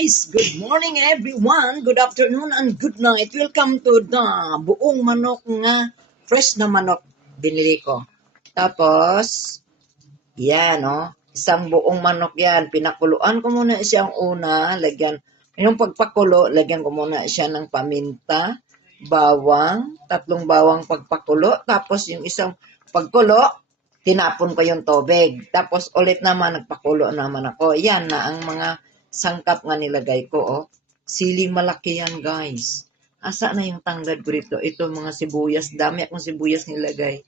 Guys, good morning everyone, good afternoon and good night. Welcome to the buong manok nga, fresh na manok binili ko. Tapos, yan isang buong manok yan. Pinakuluan ko muna siyang una, yung pagpakulo, lagyan ko muna siya ng paminta, bawang, 3 bawang pagpakulo. Tapos yung isang pagkulo, tinapon ko yung tubig. Tapos ulit naman, nagpakulo naman ako. Yan na ang mga sangkap nga nilagay ko, Siling malaki yan, guys. Asa na yung tanglad ko dito? Ito, mga sibuyas. Dami akong sibuyas nilagay.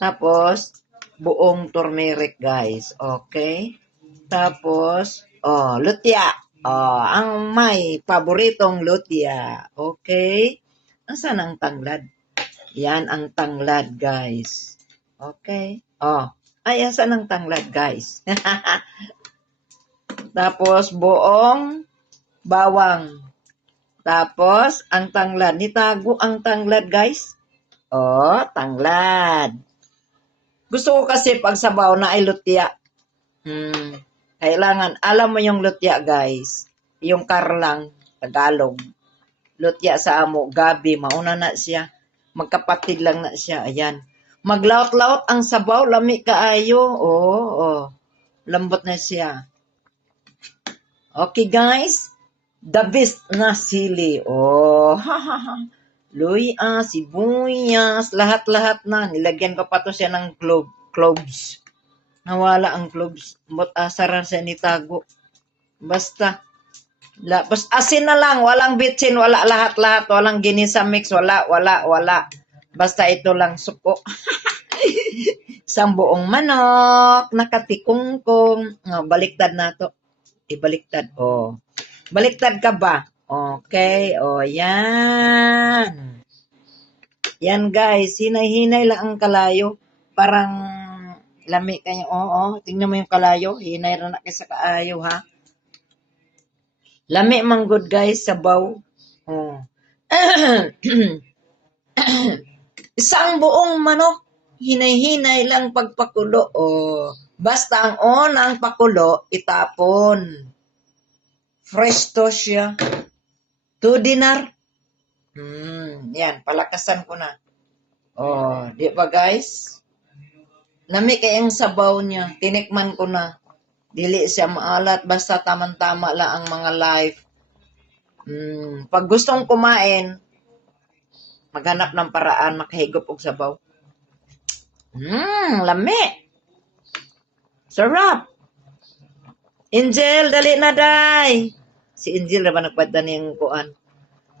Tapos, buong turmeric, guys. Okay? Tapos, lutia. Ang may paboritong lutia. Okay? Asan ang tanglad? Yan ang tanglad, guys. Okay? Ay, asan ang tanglad, guys? Tapos, buong bawang. Tapos, ang tanglad. Nitago ang tanglad, guys. Tanglad. Gusto ko kasi pag sabaw na ay lutia. Kailangan, alam mo yung lutia, guys. Yung karlang, Tagalog. Lutia sa amo, gabi, mauna na siya. Magkapatid lang na siya. Ayan. Maglaot-laot ang sabaw, lami kaayo. Lambot na siya. Okay, guys. The best na sili. Luya, sibuyas, lahat-lahat na. Nilagyan ko pa to siya ng cloves. Nawala ang cloves. But asaran siya nitago. Basta. Asin na lang. Walang bitsin. Wala lahat-lahat. Walang ginisa mix. Wala. Basta ito lang suko. Isang buong manok. Nakatikungkong. Baliktad na to. Ibaliktad. Baliktad ka ba? Okay. Yan. Yan, guys. Hinay-hinay lang ang kalayo. Parang lami kanya. Tingnan mo yung kalayo. Hinay rin na sa kaayo, ha? Lami mang good, guys. Sabaw. Isang buong manok. Hinay-hinay lang pagpakulo. Basta ang unang pakulo, itapon. Fresh to siya. 2 dinar. Yan, palakasan ko na. Di ba, guys? Lami kayang sabaw niya. Tinikman ko na. Dili siya maalat. Basta tamang-tama lang ang mga life. Pag gustong kumain, maghanap ng paraan, makahigop og sabaw. Lami. Sarap. Angel, dali na, day. Si Angel na ba nagpada niyang kuan?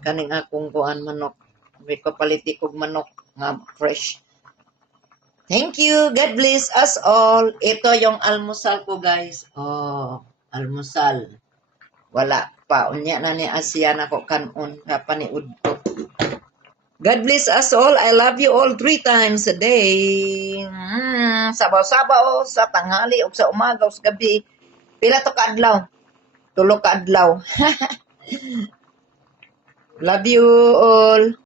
Kaning akong kuan manok. May kapaliti kog manok nga fresh. Thank you. God bless us all. Ito yung almusal ko, guys. Almusal. Wala pa. Unya na ni Asian ako kanon. Kapaniud ko. God bless us all. I love you all 3 times a day. Sabaw-sabaw sa tanghali o sa umaga o sa gabi. Pila to kaadlaw? 3 kaadlaw. Love you all.